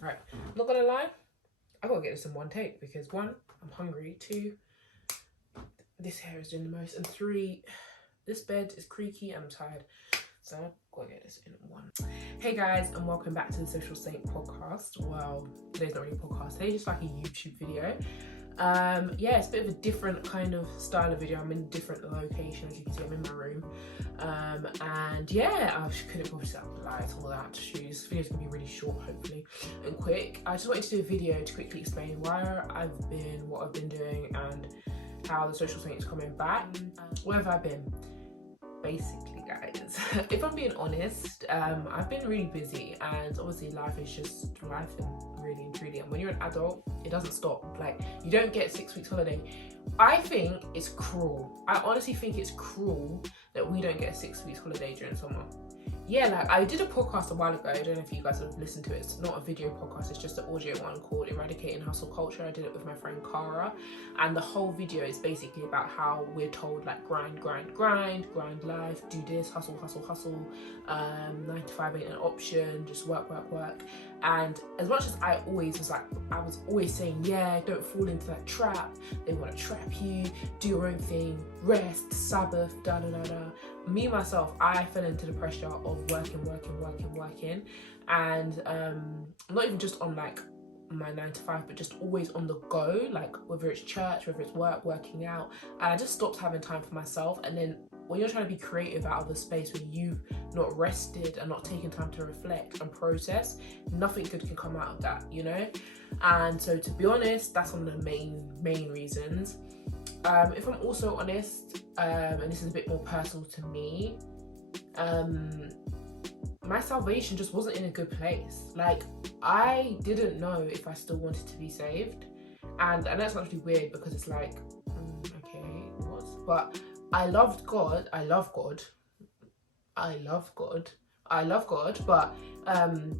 Right, not gonna lie, I gotta get this in one take because 1, I'm hungry, 2, this hair is doing the most, and 3, this bed is creaky and I'm tired, so I'm gonna get this in one. Hey guys, and welcome back to the Social Saint podcast. Well, today's not really a podcast, today's just like a YouTube video. Yeah, it's a bit of a different kind of style of video. I'm in a different location, as you can see. I'm in my room, and yeah, I couldn't probably set up the lights, all that to shoot. This video's gonna be really short, hopefully, and quick. I just wanted to do a video to quickly explain why I've been what I've been doing and how the Social Saint's coming back. Where have I been? Basically, guys, if I'm being honest, I've been really busy, and obviously life is just life, and really and truly, and when you're an adult, it doesn't stop. Like, you don't get 6 weeks holiday. I think it's cruel. I honestly think it's cruel that we don't get a 6 weeks holiday during summer. Yeah, like, I did a podcast a while ago. I don't know if you guys have listened to it. It's not a video podcast, it's just an audio one called Eradicating Hustle Culture. I did it with my friend Cara, and the whole video is basically about how we're told, like, grind life, do this, hustle, 9 to 5 ain't an option, just work. And as much as I was always saying, yeah, don't fall into that trap, they want to trap you, do your own thing, rest, Sabbath, me myself, I fell into the pressure of working, and not even just on like my 9 to 5, but just always on the go, like whether it's church, whether it's work, working out, and I just stopped having time for myself. And then when you're trying to be creative out of the space where you've not rested and not taken time to reflect and process, nothing good can come out of that, you know? And so, to be honest, that's one of the main reasons. If I'm also honest, and this is a bit more personal to me, my salvation just wasn't in a good place. Like, I didn't know if I still wanted to be saved, and I know it's actually weird because it's like, okay, what? But I love God, but and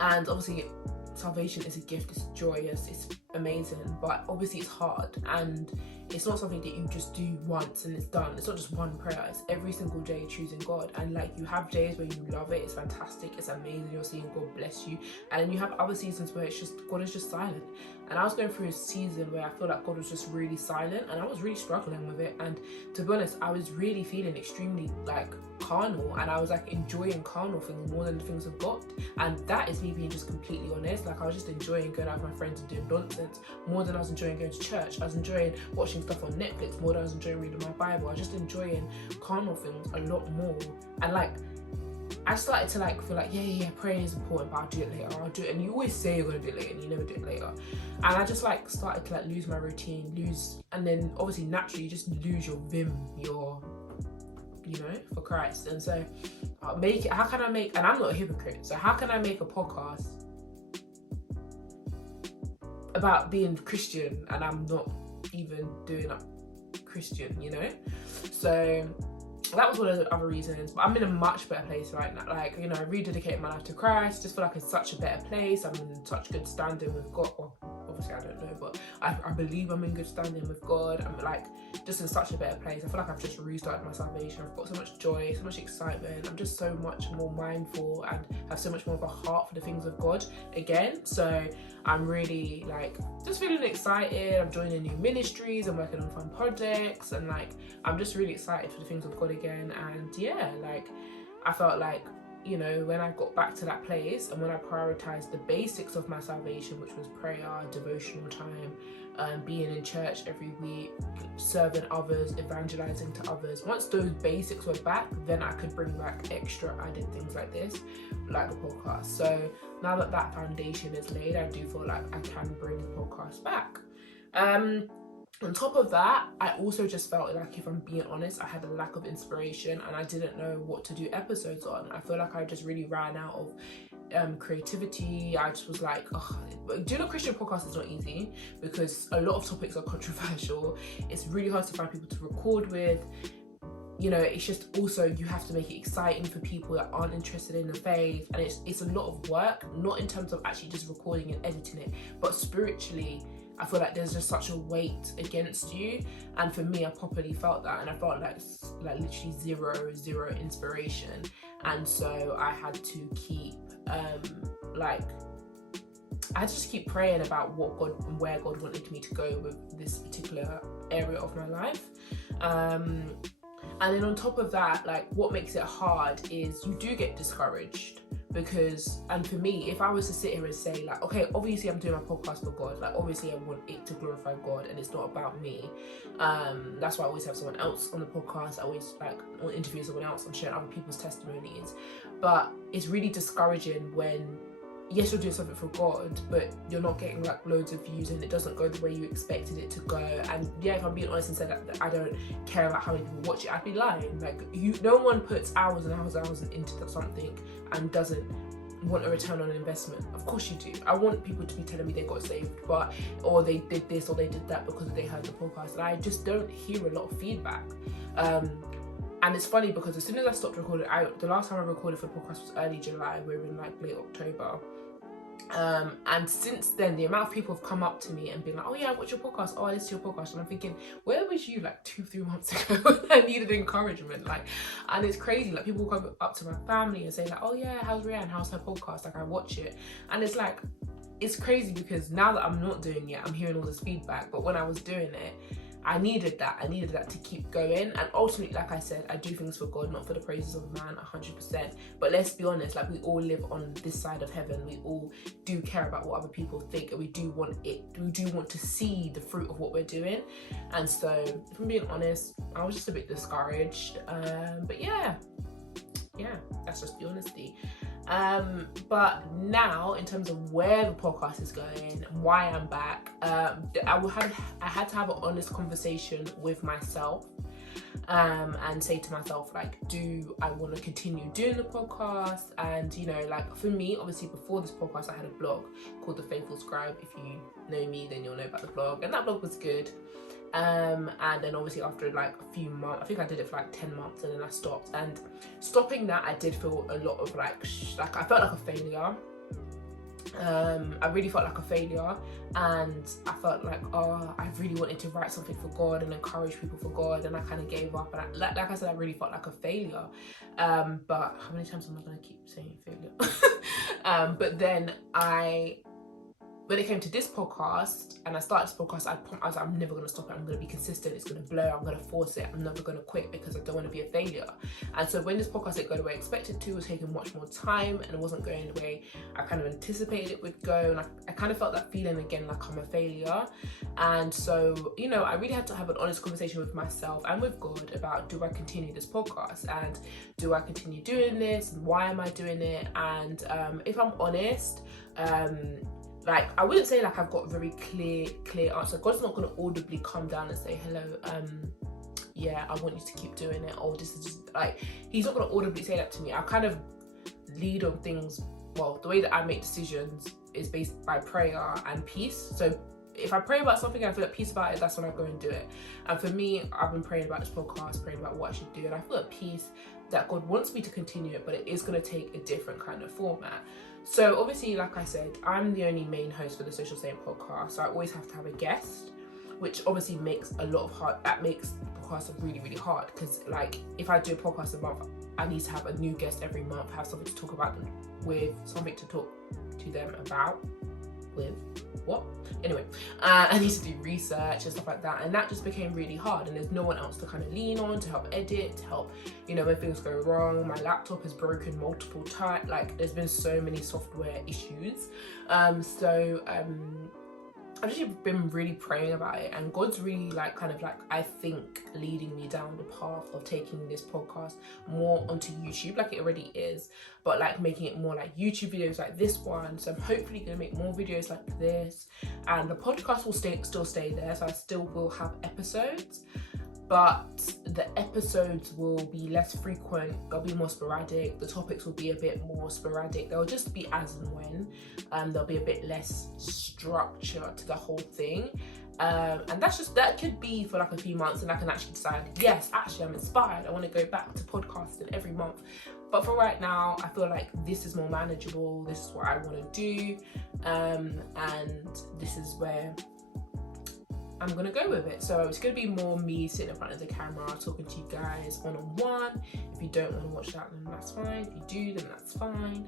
obviously salvation is a gift, it's joyous, it's amazing, but obviously it's hard, and it's not something that you just do once and it's done. It's not just one prayer, it's every single day choosing God. And like, you have days where you love it, it's fantastic, it's amazing, you're seeing God bless you, and then you have other seasons where it's just God is just silent. And I was going through a season where I feel like God was just really silent, and I was really struggling with it. And to be honest, I was really feeling extremely like carnal, and I was like enjoying carnal things more than the things of God. And that is me being just completely honest. Like, I was just enjoying going out with my friends and doing nonsense more than I was enjoying going to church. I was enjoying watching stuff on Netflix more than I was enjoying reading my Bible. I was just enjoying carnal things a lot more. And like, I started to like feel like, yeah, praying is important, but I'll do it later, I'll do it. And you always say you're gonna do it later and you never do it later. And I just like started to like lose my routine, and then obviously naturally you just lose your vim, for Christ. And so and I'm not a hypocrite, so how can I make a podcast about being Christian and I'm not even doing a Christian, So that was one of the other reasons. But I'm in a much better place right now. Like, I rededicated my life to Christ. Just feel like it's such a better place. I'm in such good standing with God. Well, obviously I don't know, but I believe I'm in good standing with God. I'm like just in such a better place. I feel like I've just restarted my salvation. I've got so much joy, so much excitement. I'm just so much more mindful and have so much more of a heart for the things of God again. So I'm really like just feeling excited. I'm joining new ministries. I'm working on fun projects, and like I'm just really excited for the things of God again. And yeah, like I felt like, when I got back to that place and when I prioritized the basics of my salvation, which was prayer, devotional time, being in church every week, serving others, evangelizing to others. Once those basics were back, then I could bring back extra added things like this, like the podcast. So now that that foundation is laid, I do feel like I can bring the podcast back. On top of that, I also just felt like, if I'm being honest, I had a lack of inspiration and I didn't know what to do episodes on. I feel like I just really ran out of creativity. I just was like, doing a Christian podcast is not easy because a lot of topics are controversial. It's really hard to find people to record with. It's just also, you have to make it exciting for people that aren't interested in the faith, and it's a lot of work, not in terms of actually just recording and editing it, but spiritually I feel like there's just such a weight against you. And for me, I properly felt that, and I felt like literally zero inspiration. And so I had to keep I had to just keep praying about where God wanted me to go with this particular area of my life. And then on top of that, like, what makes it hard is you do get discouraged. Because, and for me, if I was to sit here and say, like, okay, obviously I'm doing my podcast for God, like, obviously I want it to glorify God and it's not about me. That's why I always have someone else on the podcast. I always, like, want to interview someone else and share other people's testimonies. But it's really discouraging when, yes, you're doing something for God, but you're not getting, like, loads of views and it doesn't go the way you expected it to go. And yeah, if I'm being honest and said that I don't care about how many people watch it, I'd be lying. Like, no one puts hours and hours and hours into something and doesn't want a return on investment. Of course you do. I want people to be telling me they got saved, or they did this or they did that because they heard the podcast, and I just don't hear a lot of feedback. And it's funny because as soon as I stopped recording, the last time I recorded for the podcast was early July. We're in like late October. And since then, the amount of people have come up to me and been like, oh yeah, I watch your podcast, oh I listen to your podcast, and I'm thinking, where was you like 2-3 months ago when I needed encouragement? Like, and it's crazy, like, people come up to my family and say like, oh yeah, how's Rianne, how's her podcast, like, I watch it. And it's like, it's crazy because now that I'm not doing it, I'm hearing all this feedback, but when I was doing it, I needed that to keep going. And ultimately, like I said, I do things for God, not for the praises of man, 100%. But let's be honest, like, we all live on this side of heaven. We all do care about what other people think, and we do want to see the fruit of what we're doing. And so, if I'm being honest, I was just a bit discouraged. But yeah, that's just the honesty. But now, in terms of where the podcast is going, why I'm back, I had to have an honest conversation with myself, and say to myself, like, do I want to continue doing the podcast? And, you know, like, for me, obviously, before this podcast, I had a blog called The Faithful Scribe. If you know me, then you'll know about the blog, and that blog was good. And then obviously after like a few months, I think I did it for like 10 months, and then I stopped. And stopping that, I did feel a lot of like I felt like a failure. I really felt like a failure, and I felt like, oh, I really wanted to write something for God and encourage people for God, and I kind of gave up. And like I said, I really felt like a failure. But how many times am I going to keep saying failure? But then when it came to this podcast, and I started this podcast, I was like, I'm never going to stop it. I'm going to be consistent. It's going to blow. I'm going to force it. I'm never going to quit because I don't want to be a failure. And so when this podcast didn't go the way I expected to, it was taking much more time, and it wasn't going the way I kind of anticipated it would go. And I kind of felt that feeling again, like I'm a failure. And so, you know, I really had to have an honest conversation with myself and with God about, do I continue this podcast? And do I continue doing this? And why am I doing it? And if I'm honest, like, I wouldn't say like I've got a very clear answer. God's not going to audibly come down and say, hello, yeah, I want you to keep doing it, or this is just, like, he's not going to audibly say that to me. I kind of lead on things, well, the way that I make decisions is based by prayer and peace. So if I pray about something and I feel at peace about it, that's when I go and do it. And for me, I've been praying about this podcast, praying about what I should do, and I feel at peace that God wants me to continue it, but it is going to take a different kind of format. So obviously, like I said, I'm the only main host for the Social Saint podcast, so I always have to have a guest, which obviously makes a lot of that makes the podcast really, really hard, because like, if I do a podcast a month, I need to have a new guest every month, have something to talk about them with, something to talk to them about with. What? Anyway, I need to do research and stuff like that, and that just became really hard, and there's no one else to kind of lean on to help edit, to help, you know, when things go wrong. My laptop is broken multiple times, like, there's been so many software issues. I've just been really praying about it, and God's really like kind of like, I think, leading me down the path of taking this podcast more onto YouTube, like it already is, but like making it more like YouTube videos like this one. So I'm hopefully gonna make more videos like this, and the podcast will still stay there, so I still will have episodes, but the episodes will be less frequent, they'll be more sporadic, the topics will be a bit more sporadic, they'll just be as and when, there'll be a bit less structure to the whole thing, and that could be for like a few months, and I can actually decide, yes, actually I'm inspired, I want to go back to podcasting every month. But for right now, I feel like this is more manageable, this is what I want to do, and this is where I'm gonna go with it. So it's gonna be more me sitting in front of the camera talking to you guys one-on-one. If you don't want to watch that, then that's fine. If you do, then that's fine.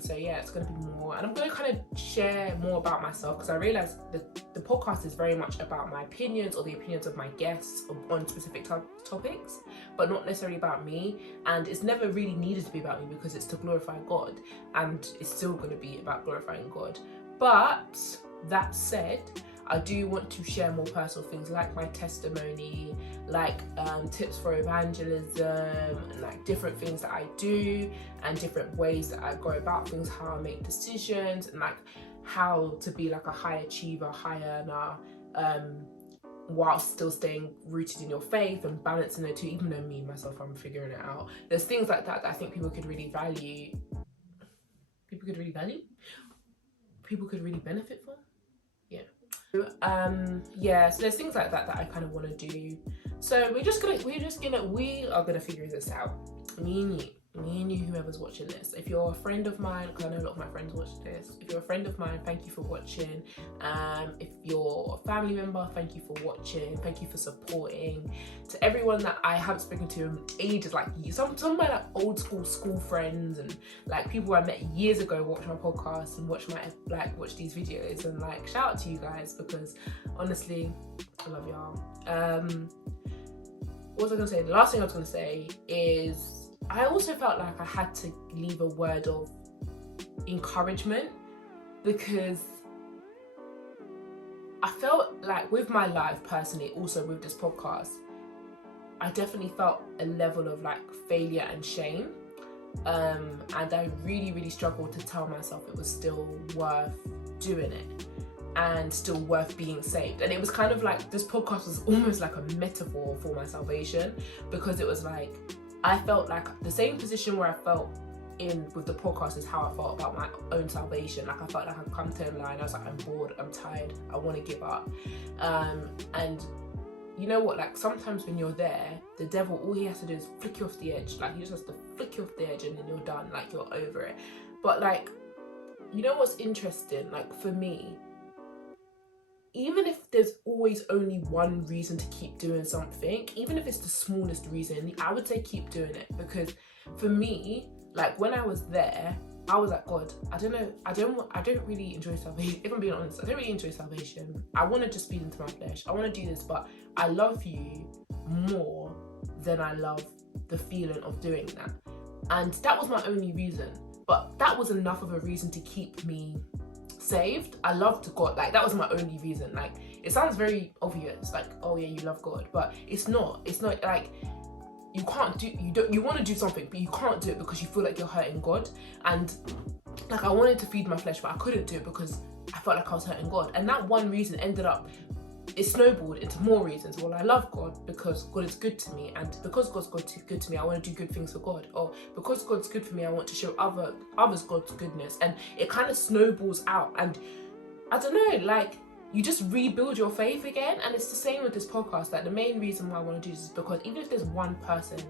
So yeah, it's gonna be more, and I'm gonna kind of share more about myself, because I realize the podcast is very much about my opinions or the opinions of my guests on specific topics, but not necessarily about me. And it's never really needed to be about me, because it's to glorify God, and it's still going to be about glorifying God. But that said, I do want to share more personal things, like my testimony, like tips for evangelism, and like different things that I do and different ways that I go about things, how I make decisions, and like how to be like a high achiever, high earner, while still staying rooted in your faith and balancing the two. Even though me myself, I'm figuring it out. There's things like that I think people could really value. People could really benefit from. Yeah. So there's things like that I kind of want to do. So we are gonna figure this out. Me and you, whoever's watching this. If you're a friend of mine, because I know a lot of my friends watch this. If you're a friend of mine, thank you for watching. If you're a family member, thank you for watching. Thank you for supporting. To everyone that I haven't spoken to in ages, like some of my like old school friends, and like people I met years ago watch my podcast and watch these videos, and like shout out to you guys, because honestly, I love y'all. What was I gonna say? The last thing I was gonna say is, I also felt like I had to leave a word of encouragement, because I felt like with my life personally, also with this podcast, I definitely felt a level of like failure and shame, and I really struggled to tell myself it was still worth doing it and still worth being saved. And it was kind of like, this podcast was almost like a metaphor for my salvation, because it was like, I felt like the same position where I felt in with the podcast is how I felt about my own salvation. Like I felt like I'd come to a line, I was like, I'm bored, I'm tired, I want to give up. And you know what, like sometimes when you're there, the devil, all he has to do is flick you off the edge. Like he just has to flick you off the edge and then you're done, like you're over it. But like, you know what's interesting, like for me, even if there's always only one reason to keep doing something, even if it's the smallest reason, I would say keep doing it. Because for me, like when I was there, I was like, God, I don't know, I don't really enjoy salvation. If I'm being honest, I don't really enjoy salvation. I want to just feed into my flesh. I want to do this, but I love you more than I love the feeling of doing that. And that was my only reason. But that was enough of a reason to keep me saved. I loved God, like that was my only reason. Like it sounds very obvious, like, oh yeah, you love God, but it's not like you want to do something, but you can't do it because you feel like you're hurting God. And like I wanted to feed my flesh, but I couldn't do it because I felt like I was hurting God. And that one reason ended up, it snowballed into more reasons. Well, I love God because God is good to me, and because God's good to me, I want to do good things for God. Or because God's good for me, I want to show others God's goodness. And it kind of snowballs out, and I don't know, like you just rebuild your faith again. And it's the same with this podcast. Like the main reason why I want to do this is because even if there's one person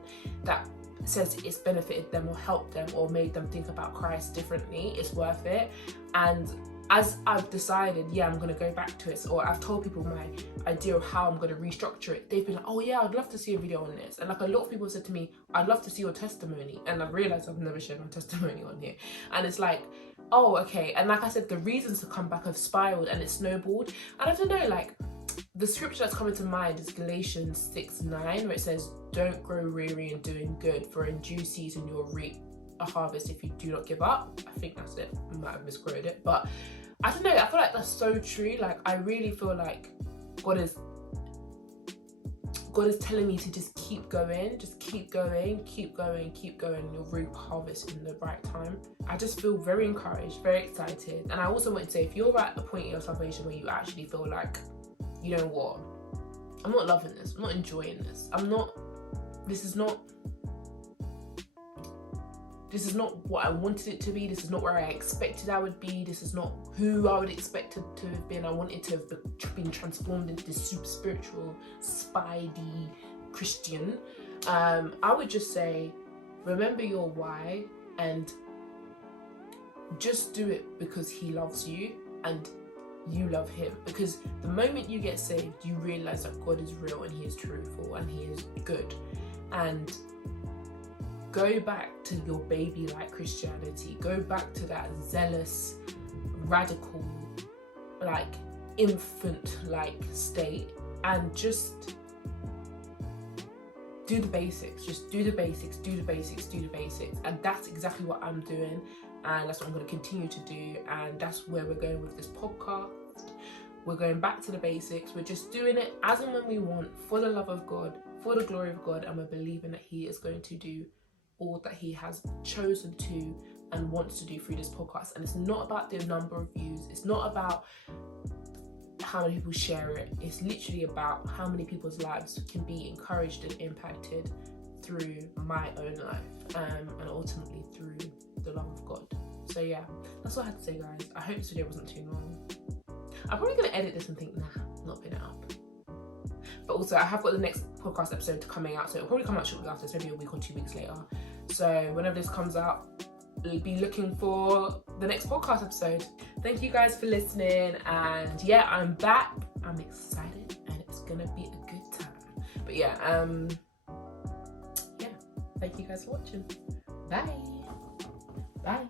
that says it's benefited them or helped them or made them think about Christ differently, it's worth it. And as I've decided, yeah, I'm going to go back to it, or I've told people my idea of how I'm going to restructure it, they've been like, oh yeah, I'd love to see a video on this. And like a lot of people said to me, I'd love to see your testimony. And I've realised I've never shared my testimony on here. And it's like, oh, okay. And like I said, the reasons to come back have spiraled and it's snowballed. And I don't know, like the scripture that's coming to mind is Galatians 6:9, where it says, don't grow weary in doing good, for in due season you'll reap a harvest if you do not give up. I think that's it. I might have misquoted it, but I don't know, I feel like that's so true. Like I really feel like God is telling me to just keep going, and you'll reap harvest in the right time. I just feel very encouraged, very excited. And I also want to say, if you're at a point in your salvation where you actually feel like, you know what, I'm not loving this, I'm not enjoying this, this is not what I wanted it to be, this is not where I expected I would be, this is not who I would expect it to have been. I wanted to have been transformed into this super spiritual, spidey Christian. I would just say, remember your why and just do it because he loves you. And you love him. Because the moment you get saved, you realize that God is real and he is truthful and he is good. And go back to your baby-like Christianity. Go back to that zealous, radical, like infant-like state, and just do the basics. Just do the basics, do the basics, do the basics. And that's exactly what I'm doing, and that's what I'm going to continue to do, and that's where we're going with this podcast. We're going back to the basics. We're just doing it as and when we want, for the love of God, for the glory of God, and we're believing that he is going to do all that he has chosen to and wants to do through this podcast. And it's not about the number of views, it's not about how many people share it, it's literally about how many people's lives can be encouraged and impacted through my own life, and ultimately through the love of God. So yeah, that's what I had to say, guys. I hope this video wasn't too long. I'm probably going to edit this and think, nah, not putting it up. But also, I have got the next podcast episode coming out, so it'll probably come out shortly after, so maybe a week or 2 weeks later. So whenever this comes out, be looking for the next podcast episode. Thank you guys for listening, and yeah, I'm back. I'm excited, and it's gonna be a good time. But yeah, thank you guys for watching. Bye.